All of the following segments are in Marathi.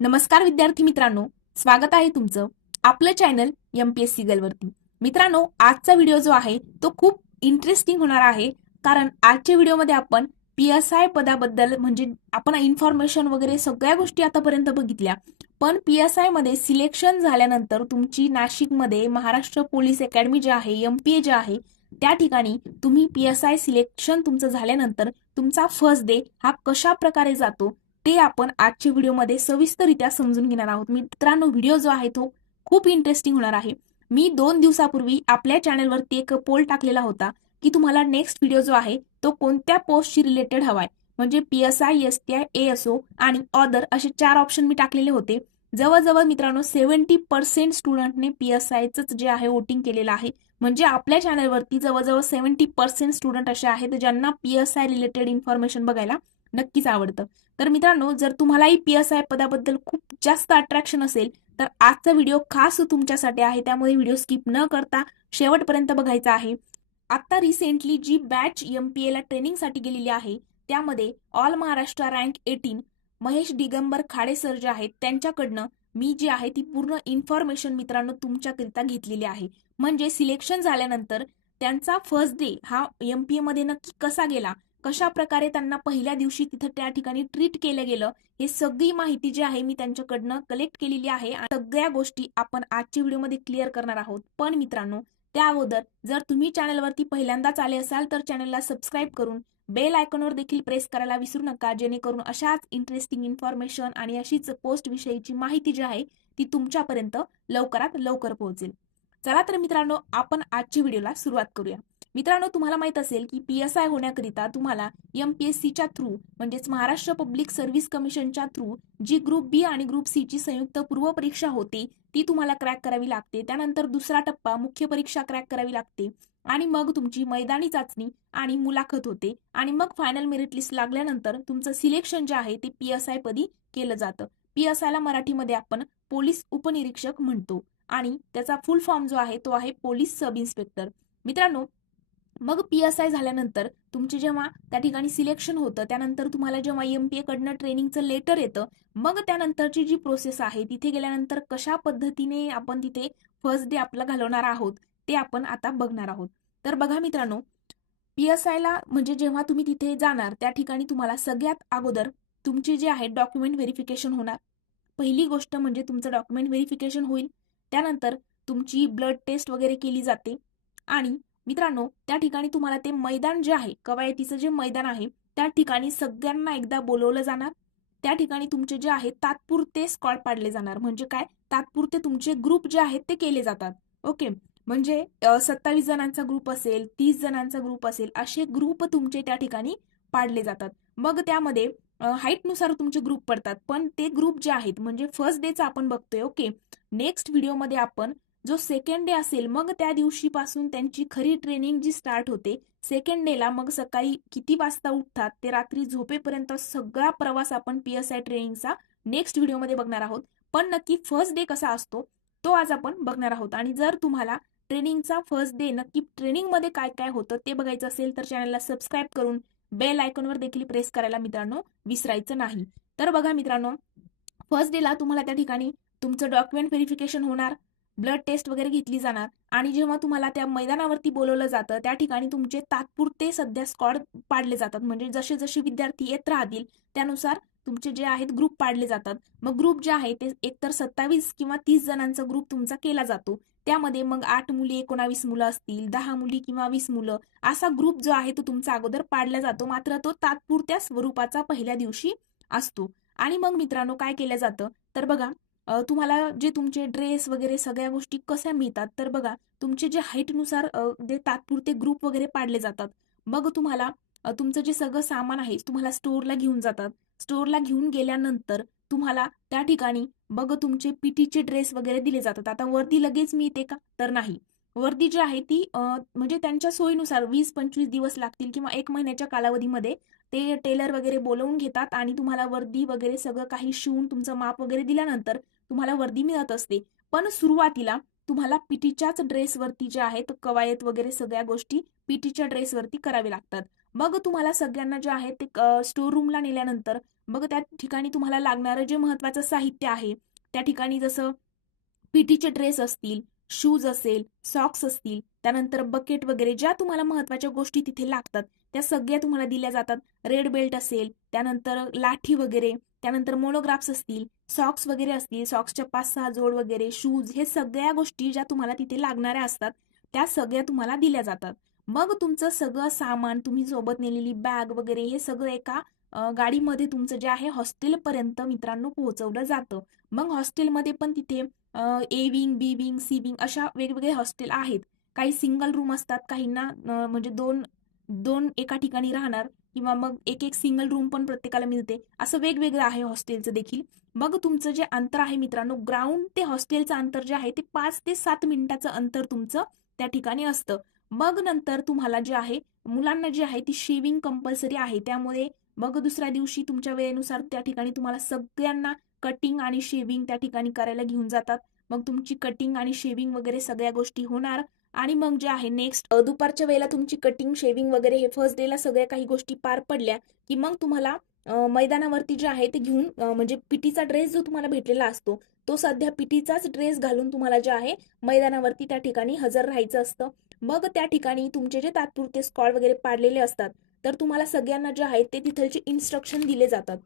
नमस्कार विद्यार्थी मित्रांनो, स्वागत आहे तुमचं आपलं चॅनल एमपीएससी गर्लवरती. मित्रांनो, आजचा व्हिडिओ जो आहे तो खूप इंटरेस्टिंग होणार आहे. कारण आजच्या व्हिडिओमध्ये आपण पीएसआय पदाबद्दल म्हणजे आपण इन्फॉर्मेशन वगैरे सगळ्या गोष्टी आतापर्यंत बघितल्या. पण पीएसआय मध्ये सिलेक्शन झाल्यानंतर तुमची नाशिकमध्ये महाराष्ट्र पोलीस अकॅडमी जे आहे, एमपीए जे आहे, त्या ठिकाणी तुम्ही पीएसआय सिलेक्शन तुमचं झाल्यानंतर तुमचा फर्स्ट डे हा कशा प्रकारे जातो ते आपण आजच्या व्हिडिओमध्ये सविस्तररित्या समजून घेणार आहोत. मित्रांनो, व्हिडिओ जो आहे तो खूप इंटरेस्टिंग होणार आहे. मी 2 दिवसापूर्वी आपल्या चॅनलवरती एक पोल टाकलेला होता की तुम्हाला नेक्स्ट व्हिडिओ जो आहे तो कोणत्या पोस्टशी रिलेटेड हवाय. म्हणजे पीएसआय, एसटीआय, एएसओ आणि अदर असे 4 ऑप्शन मी टाकलेले होते. जवळजवळ मित्रांनो 70% स्टुडंटने पीएसआयच जे आहे वोटिंग केलेलं आहे. म्हणजे आपल्या चॅनलवरती जवळजवळ 70% स्टुडंट असे आहेत ज्यांना पीएसआय रिलेटेड इन्फॉर्मेशन बघायला नक्कीच आवडतं. तर मित्रांनो, जर तुम्हालाही पीएसआय पदाबद्दल खूप जास्त अट्रॅक्शन असेल तर आजचा व्हिडिओ खास तुमच्यासाठी आहे. त्यामुळे व्हिडिओ स्किप न करता शेवटपर्यंत बघायचा आहे. आता रिसेंटली जी बॅच एमपीएला ट्रेनिंगसाठी गेलेली आहे त्यामध्ये all Maharashtra rank 18 Mahesh Digambar Khade sir जे आहेत त्यांच्याकडनं मी जी आहे ती पूर्ण इन्फॉर्मेशन मित्रांनो तुमच्याकरिता घेतलेली आहे. म्हणजे सिलेक्शन झाल्यानंतर त्यांचा फर्स्ट डे हा एमपीए मध्ये नक्की कसा गेला, कशा प्रकारे त्यांना पहिल्या दिवशी तिथं त्या ठिकाणी ट्रीट केलं गेलं, हे सगळी माहिती जी आहे मी त्यांच्याकडनं कलेक्ट केलेली आहे. सगळ्या गोष्टी आपण आजच्या व्हिडिओमध्ये क्लिअर करणार आहोत. पण मित्रांनो, त्या अगोदर जर तुम्ही चॅनलवरती पहिल्यांदाच आले असाल तर चॅनलला सबस्क्राईब करून बेल आयकॉनवर देखील प्रेस करायला विसरू नका, जेणेकरून अशाच इंटरेस्टिंग इन्फॉर्मेशन आणि अशीच पोस्ट विषयीची माहिती जी आहे ती तुमच्यापर्यंत लवकरात लवकर पोहोचेल. चला तर मित्रांनो, आपण आजच्या व्हिडिओला सुरुवात करूया. मित्रांनो, तुम्हाला माहित असेल की पीएसआय होण्याकरिता तुम्हाला एमपीएससीच्या थ्रू म्हणजेच महाराष्ट्र पब्लिक सर्व्हिस कमिशनच्या थ्रू जी ग्रुप बी आणि ग्रुप सी ची संयुक्त पूर्व परीक्षा होते ती तुम्हाला क्रॅक करावी लागते. त्यानंतर दुसरा टप्पा मुख्य परीक्षा क्रॅक करावी लागते आणि मग तुमची मैदानी चाचणी आणि मुलाखत होते आणि मग फायनल मेरिट लिस्ट लागल्यानंतर तुमचं सिलेक्शन जे आहे ते पीएसआय पदी केलं जातं. पीएसआय ला मराठीमध्ये आपण पोलीस उपनिरीक्षक म्हणतो आणि त्याचा फुल फॉर्म जो आहे तो आहे पोलीस सब इन्स्पेक्टर. मित्रांनो, मग पीएसआय झाल्यानंतर तुमचे जेव्हा त्या ठिकाणी सिलेक्शन होतं त्यानंतर तुम्हाला जेव्हा एमपीए कडनं ट्रेनिंगचं लेटर येतं, मग त्यानंतरची जी प्रोसेस आहे तिथे गेल्यानंतर कशा पद्धतीने आपण तिथे फर्स्ट डे आपला घालवणार आहोत ते आपण आता बघणार आहोत. तर बघा मित्रांनो, पीएसआयला म्हणजे जेव्हा तुम्ही तिथे जाणार त्या ठिकाणी तुम्हाला सगळ्यात अगोदर तुमचे जे आहे डॉक्युमेंट व्हेरिफिकेशन होणार. पहिली गोष्ट म्हणजे तुमचं डॉक्युमेंट व्हेरिफिकेशन होईल. त्यानंतर तुमची ब्लड टेस्ट वगैरे केली जाते आणि मित्रांनो त्या ठिकाणी तुम्हाला ते मैदान जे आहे, कवायतीचं जे मैदान आहे त्या ठिकाणी सगळ्यांना एकदा बोलवलं जाणार. त्या ठिकाणी तुमचे जे आहे तात्पुरते स्क्वॉड पाडले जाणार. म्हणजे काय, तात्पुरते तुमचे ग्रुप जे आहेत ते केले जातात. ओके, म्हणजे 27 जणांचा ग्रुप असेल, 30 जणांचा ग्रुप असेल, असे ग्रुप तुमचे त्या ठिकाणी पाडले जातात. मग त्यामध्ये हाईटनुसार तुमचे ग्रुप पडतात. पण ते ग्रुप जे आहेत म्हणजे फर्स्ट डेचा आपण बघतोय. ओके, नेक्स्ट व्हिडिओमध्ये आपण जो सेकंड डे असेल मग त्या दिवशीपासून त्यांची खरी ट्रेनिंग जी स्टार्ट होते. सेकंड डेला मग सकाळी किती वाजता उठतात ते रात्री झोपेपर्यंत सगळा प्रवास आपण पीएसआय ट्रेनिंगचा नेक्स्ट व्हिडिओमध्ये बघणार आहोत. पण नक्की फर्स्ट डे कसा असतो तो आज आपण बघणार आहोत. आणि जर तुम्हाला ट्रेनिंगचा फर्स्ट डे नक्की ट्रेनिंगमध्ये काय काय होतं ते बघायचं असेल तर चॅनलला सबस्क्राईब करून बेल आयकॉनवर देखील प्रेस करायला मित्रांनो विसरायचं नाही. तर बघा मित्रांनो, फर्स्ट डेला तुम्हाला त्या ठिकाणी तुमचं डॉक्युमेंट व्हेरिफिकेशन होणार, ब्लड टेस्ट वगैरे घेतली जाणार आणि जेव्हा तुम्हाला त्या मैदानावरती बोलवलं जातं त्या ठिकाणी तुमचे तात्पुरते सध्या स्क्वॉड पाडले जातात. म्हणजे जसे जसे विद्यार्थी येत राहतील त्यानुसार तुमचे जे आहेत ग्रुप पाडले जातात. मग ग्रुप जे आहे ते एकतर 27 किंवा 30 जणांचा ग्रुप तुमचा केला जातो. त्यामध्ये मग 8 मुली 19 मुलं असतील, 10 मुली किंवा 20 मुलं असा ग्रुप जो आहे तो तुमचा अगोदर पाडला जातो. मात्र तो तात्पुरत्या स्वरूपाचा पहिल्या दिवशी असतो. आणि मग मित्रांनो काय केलं जातं तर बघा, तुम्हाला जे तुमचे ड्रेस वगैरे सगळ्या गोष्टी कशा मिळतात तर बघा, तुमचे जे हाईटनुसार जे तात्पुरते ग्रुप वगैरे पाडले जातात. मग तुम्हाला तुमचं जे सगळं सामान आहे तुम्हाला स्टोअरला घेऊन जातात. स्टोअरला घेऊन गेल्यानंतर तुम्हाला त्या ठिकाणी मग तुमचे पीटीचे ड्रेस वगैरे दिले जातात. आता वर्दी लगेच मिळते का तर नाही. वर्दी जी आहे ती म्हणजे त्यांच्या सोयीनुसार 20-25 दिवस लागतील किंवा 1 महिन्याच्या कालावधीमध्ये ते टेलर वगैरे बोलवून घेतात आणि तुम्हाला वर्दी वगैरे सगळं काही शिवून तुमचं माप वगैरे दिल्यानंतर तुम्हाला वर्दी मिळत असते. पण सुरुवातीला तुम्हाला पीटीच्याच ड्रेसवरती जे आहेत कवायत वगैरे सगळ्या गोष्टी पीटीच्या ड्रेसवरती करावे लागतात. मग तुम्हाला सगळ्यांना जे आहे ते स्टोर रूमला नेल्यानंतर मग त्या ठिकाणी तुम्हाला लागणारं जे महत्वाचं साहित्य आहे, त्या ठिकाणी जसं पीटीचे ड्रेस असतील, शूज असेल, सॉक्स असतील, त्यानंतर बकेट वगैरे ज्या तुम्हाला महत्वाच्या गोष्टी तिथे लागतात त्या सगळ्या तुम्हाला दिल्या जातात. रेड बेल्ट असेल, त्यानंतर लाठी वगैरे, त्यानंतर मोनोग्राफ्स असतील, सॉक्स वगैरे असतील, सॉक्सच्या 5-6 जोड वगैरे, शूज, हे सगळ्या गोष्टी ज्या तुम्हाला तिथे लागणाऱ्या असतात त्या सगळ्या तुम्हाला दिल्या जातात. मग तुमचं सगळं सामान, तुम्ही सोबत नेलेली बॅग वगैरे हे सगळं एका गाडीमध्ये तुमचं जे आहे हॉस्टेलपर्यंत मित्रांनो पोहोचवलं जातं. मग हॉस्टेलमध्ये पण तिथे A wing, B wing, C wing अशा वेगवेगळे हॉस्टेल आहेत. काही सिंगल रूम असतात, काहींना म्हणजे दोन दोन एका ठिकाणी राहणार किंवा मग एक एक सिंगल रूम पण प्रत्येकाला मिळते. असं वेगवेगळं आहे हॉस्टेलचं देखील. मग तुमचं जे अंतर आहे मित्रांनो, ग्राउंड ते हॉस्टेलचं अंतर जे आहे ते 5 ते 7 मिनिटाचं अंतर तुमचं त्या ठिकाणी असतं. मग नंतर तुम्हाला जे आहे, मुलांना जी आहे ती शेविंग कंपल्सरी आहे. त्यामुळे मग दुसऱ्या दिवशी तुमच्या वेळेनुसार त्या ठिकाणी तुम्हाला सगळ्यांना कटिंग आणि शेविंग त्या ठिकाणी करायला घेऊन जातात. मग तुमची कटिंग आणि शेविंग वगैरे सगळ्या गोष्टी होणार. आणि मग जे आहे नेक्स्ट दुपारच्या वेळेला तुमची कटिंग शेविंग वगैरे हे फर्स्ट डेला सगळ्या काही गोष्टी पार पडल्या की मग तुम्हाला मैदानावरती जे आहे ते घेऊन म्हणजे पीटीचा ड्रेस जो तुम्हाला भेटलेला असतो तो सध्या पीटीचाच ड्रेस घालून तुम्हाला जे आहे मैदानावरती त्या ठिकाणी हजर राहायचं असतं. मग त्या ठिकाणी तुमचे जे तात्पुरते स्क्वॉड वगैरे पाडलेले असतात तर तुम्हाला सगळ्यांना जे आहे ते तिथलचे इन्स्ट्रक्शन दिले जातात.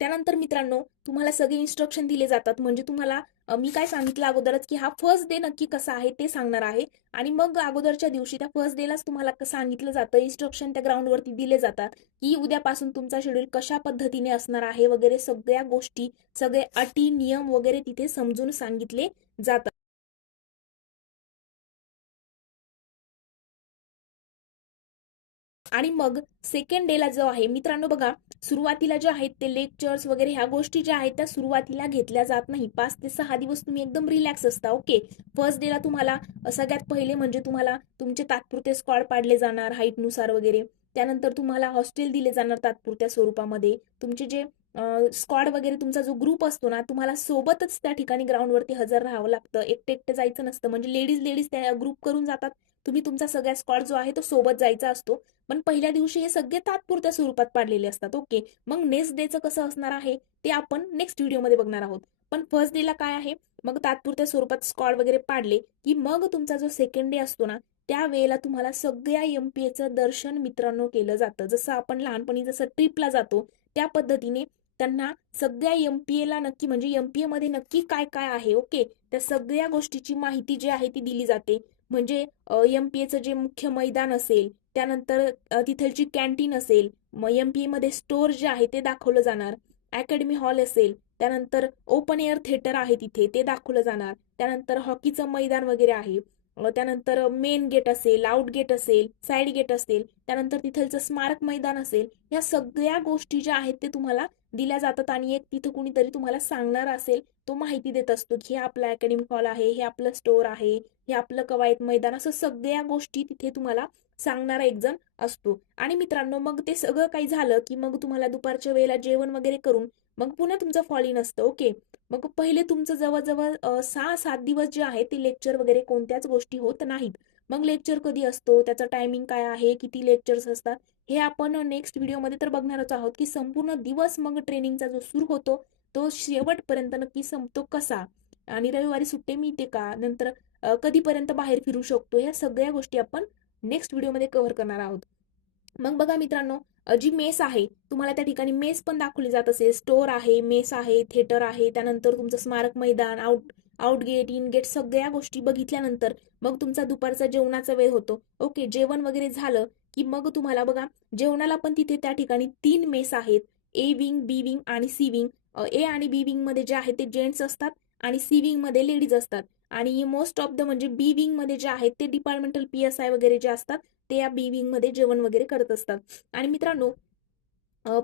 त्यानंतर मित्रांनो तुम्हाला सगळे इन्स्ट्रक्शन दिले जातात. म्हणजे तुम्हाला मी काय सांगितलं अगोदरच की हा फर्स्ट डे नक्की कसा आहे ते सांगणार आहे. आणि मग अगोदरच्या दिवशी त्या फर्स्ट डेलाच तुम्हाला सांगितलं जातं, इन्स्ट्रक्शन त्या ग्राउंडवरती दिले जातात की उद्यापासून तुमचा शेड्यूल कशा पद्धतीने असणार आहे वगैरे सगळ्या गोष्टी, सगळे अटी नियम वगैरे तिथे समजून सांगितले जातात. आणि मग सेकंड डेला जो आहे मित्रांनो बघा, सुरुवातीला जे आहेत ते लेक्चर्स वगैरे ह्या गोष्टी ज्या आहेत त्या सुरुवातीला घेतल्या जात नाही. 5 ते 6 दिवस तुम्ही एकदम रिलॅक्स असता. ओके, फर्स्ट डेला तुम्हाला सगळ्यात पहिले म्हणजे तुम्हाला तुमचे तात्पुरते स्क्वॉड पाडले जाणार हाईटनुसार वगैरे. त्यानंतर तुम्हाला हॉस्टेल दिले जाणार तात्पुरत्या स्वरूपामध्ये. तुमचे जे स्क्वॉड वगैरे तुमचा जो ग्रुप असतो ना, तुम्हाला सोबतच त्या ठिकाणी ग्राउंडवरती हजर राहावं लागतं. एकटे एकटे जायचं नसतं. म्हणजे लेडीज लेडीज त्या ग्रुप करून जातात. तुम्ही तुमचा सगळ्या स्क्वॉड जो आहे तो सोबत जायचा असतो. पण पहिल्या दिवशी हे सगळे तात्पुरत्या स्वरूपात पाडलेले असतात. ओके, मग नेक्स्ट डेचं कसं असणार आहे ते आपण नेक्स्ट व्हिडिओमध्ये बघणार आहोत. पण फर्स्ट डेला काय आहे, मग तात्पुरत्या स्वरूपात स्क्वॉड वगैरे पाडले की मग तुमचा जो सेकंड डे असतो ना त्या वेळेला तुम्हाला सगळ्या एमपीएचं दर्शन मित्रांनो केलं जातं. जसं आपण लहानपणी जसं ट्रिपला जातो त्या पद्धतीने त्यांना सगळ्या एमपीएला नक्की म्हणजे एमपीए मध्ये नक्की काय काय आहे, ओके, त्या सगळ्या गोष्टीची माहिती जी आहे ती दिली जाते. म्हणजे एमपीएचं जे मुख्य मैदान असेल, त्यानंतर तिथलची कॅन्टीन असेल, मग एमपीए मध्ये स्टोअर जे आहे ते दाखवलं जाणार. अकॅडमी हॉल असेल, त्यानंतर ओपन एअर थिएटर आहे तिथे ते दाखवलं जाणार. त्यानंतर हॉकीचं मैदान वगैरे आहे. त्यानंतर मेन गेट असेल, आउट गेट असेल, साईड गेट असेल, त्यानंतर तिथलचं स्मारक मैदान असेल. या सगळ्या गोष्टी ज्या आहेत ते तुम्हाला दिल्या जातात. आणि एक तिथं कुणीतरी तुम्हाला सांगणार असेल, तो माहिती देत असतो की हे आपलं अकॅडमिक हॉल आहे, हे आपलं स्टोअर आहे, हे आपलं कवायत मैदान, असं सगळ्या गोष्टी तिथे तुम्हाला सांगणारा एक जण असतो. आणि मित्रांनो मग ते सगळं काही झालं की मग तुम्हाला दुपारच्या वेळेला जेवण वगैरे करून मग पुन्हा तुमचं फॉल इन असतं. ओके, मग पहिले तुमचं जवळजवळ 6-7 दिवस जे आहे ते लेक्चर वगैरे कोणत्याच गोष्टी होत नाहीत. मग लेक्चर कधी असतो, त्याचं टायमिंग काय आहे, किती लेक्चर्स असतात, हे आपण नेक्स्ट व्हिडिओमध्ये तर बघणारच आहोत की संपूर्ण दिवस मग ट्रेनिंगचा जो सुरू होतो तो शेवटपर्यंत नक्की संपतो कसा, आणि रविवारी सुट्टी मिळते का, नंतर कधीपर्यंत बाहेर फिरू शकतो, ह्या सगळ्या गोष्टी आपण नेक्स्ट व्हिडिओमध्ये कव्हर करणार आहोत. मग बघा मित्रांनो, जी मेस आहे तुम्हाला त्या ठिकाणी मेस पण दाखवली जात असेल. स्टोअर आहे, मेस आहे, थिएटर आहे, त्यानंतर तुमचं स्मारक मैदान, आउट गेट, इन गेट, सगळ्या गोष्टी बघितल्यानंतर मग तुमचा दुपारचा जेवणाचा वेळ होतो. ओके, जेवण वगैरे झालं की मग तुम्हाला बघा जेवणाला पण तिथे त्या ठिकाणी 3 मेस आहेत. ए विंग, बी विंग आणि सी विंग. ए आणि बी विंग मध्ये जे आहे ते जेंट्स असतात आणि सी विंग मध्ये लेडीज असतात. आणि मोस्ट ऑफ द म्हणजे बी विंग मध्ये जे आहेत ते डिपार्टमेंटल PSI वगैरे जे असतात ते या बी विंग मध्ये जेवण वगैरे करत असतात. आणि मित्रांनो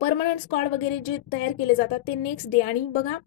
परमनंट स्क्वॉड वगैरे जे तयार केले जातात ते नेक्स्ट डे. आणि बघा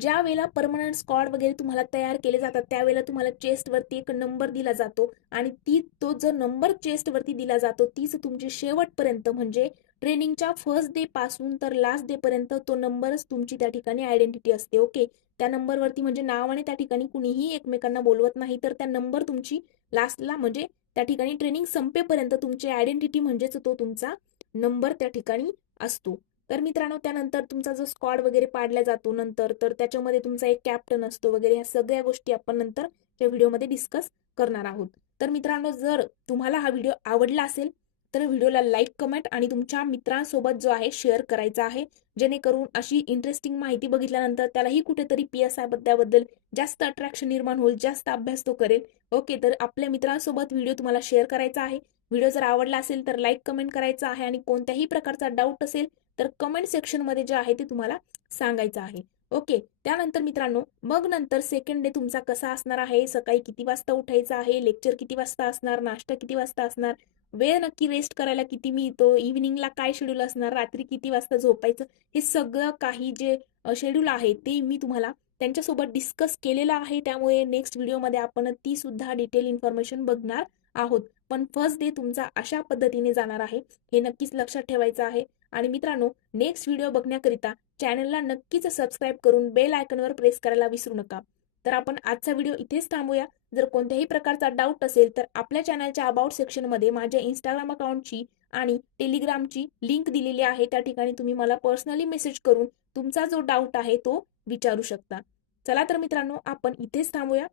ज्या वेळेला परमनंट स्क्वॉड वगैरे तुम्हाला तयार केले जातात त्यावेळेला तुम्हाला चेस्ट वरती एक नंबर दिला जातो. आणि तो जो नंबर चेस्ट वरती दिला जातो तीच तुमची शेवटपर्यंत म्हणजे ट्रेनिंगच्या फर्स्ट डे पासून तर लास्ट डे पर्यंत तो नंबरच तुमची त्या ठिकाणी आयडेंटिटी असते. ओके, त्या नंबरवरती म्हणजे नावाने त्या ठिकाणी कुणीही एकमेकांना बोलवत नाही, तर त्या नंबर तुमची लास्टला म्हणजे त्या ठिकाणी ट्रेनिंग संपेपर्यंत तुमची आयडेंटिटी म्हणजेच तो तुमचा नंबर त्या ठिकाणी असतो. तर मित्रांनो त्यानंतर तुमचा जो स्क्वॉड वगैरे पाडला जातो नंतर, तर त्याच्यामध्ये तुमचा एक कॅप्टन असतो वगैरे, ह्या सगळ्या गोष्टी आपण नंतर या व्हिडिओमध्ये डिस्कस करणार आहोत. तर मित्रांनो जर तुम्हाला हा व्हिडिओ आवडला असेल तर व्हिडिओला लाईक, कमेंट आणि तुमच्या मित्रांसोबत जो आहे शेअर करायचा आहे, जेणेकरून अशी इंटरेस्टिंग माहिती बघितल्यानंतर त्यालाही कुठेतरी PSI बद्दल जास्त अट्रॅक्शन निर्माण होईल, जास्त अभ्यास तो करेल. ओके, तर आपल्या मित्रांसोबत व्हिडिओ तुम्हाला शेअर करायचा आहे. व्हिडिओ जर आवडला असेल तर लाईक, कमेंट करायचा आहे आणि कोणत्याही प्रकारचा डाऊट असेल तर कमेंट सेक्शनमध्ये जे आहे ते तुम्हाला सांगायचं आहे. ओके, त्यानंतर मित्रांनो मग नंतर सेकंड डे तुमचा कसा असणार आहे, सकाळी किती वाजता उठायचं आहे, लेक्चर किती वाजता असणार, नाश्ता किती वाजता असणार, वेळ नक्की रेस्ट करायला किती मिळतो, इव्हिनिंगला काय शेड्यूल असणार, रात्री किती वाजता झोपायचं, हे सगळं काही जे शेड्यूल आहे ते मी तुम्हाला त्यांच्यासोबत डिस्कस केलेलं आहे. त्यामुळे नेक्स्ट व्हिडिओमध्ये आपण ती सुद्धा डिटेल इन्फॉर्मेशन बघणार आहोत. पण फर्स्ट डे तुमचा अशा पद्धतीने जाणार आहे, हे नक्कीच लक्षात ठेवायचं आहे. आणि मित्रांनो नेक्स्ट व्हिडिओ बघण्याकरिता चॅनलला नक्कीच सबस्क्राईब करून बेल आयकॉनवर प्रेस करायला विसरू नका. तर आपण आजचा व्हिडिओ इथेच थांबूया. जर कोणत्याही प्रकारचा डाऊट असेल तर आपल्या चॅनलच्या अबाउट सेक्शनमध्ये माझ्या इंस्टाग्राम अकाउंटची आणि टेलिग्रामची लिंक दिलेली आहे. त्या ठिकाणी तुम्ही मला पर्सनली मेसेज करून तुमचा जो डाऊट आहे तो विचारू शकता. चला तर मित्रांनो आपण इथेच थांबूया.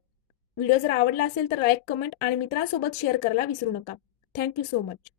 व्हिडिओ जर आवडला असेल तर लाईक, कमेंट आणि मित्रांसोबत शेअर करायला विसरू नका. Thank you so much.